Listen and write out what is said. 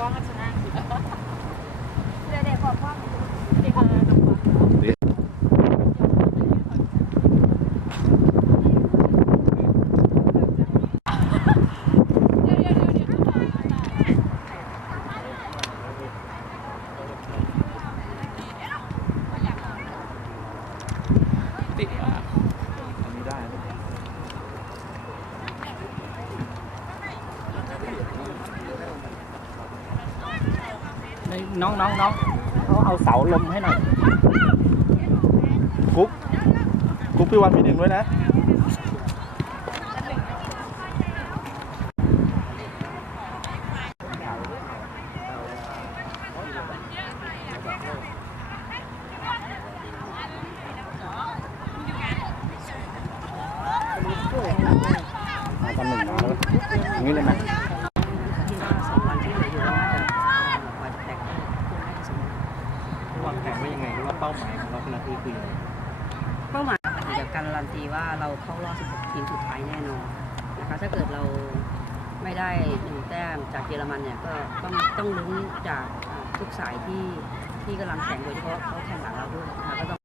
กล้อเด็กกว่องเด็กกว่เรืา đây nó nó nó nó ao sậu lùm thế này cút cút cái quanh cái điện với nè. Con mình nó nghĩ lên này างแผนว่ายังไงหรือว่าเป้าหมายของเราคนละทีคือยังไงเป้าหมายเกี่ยวการันตีว่าเราเข้ารอบ16ทีมสุดท้ายแน่นอนนะคะถ้าเกิดเราไม่ได้หนึ่งแต้มจากเยอรมันเนี่ยก็ต้องต้องลุ้นจากทุกสายที่ที่กำลังแข่งโดยเฉพาะเขาแข่งหลังเราด้วยนะคะก็ต้อง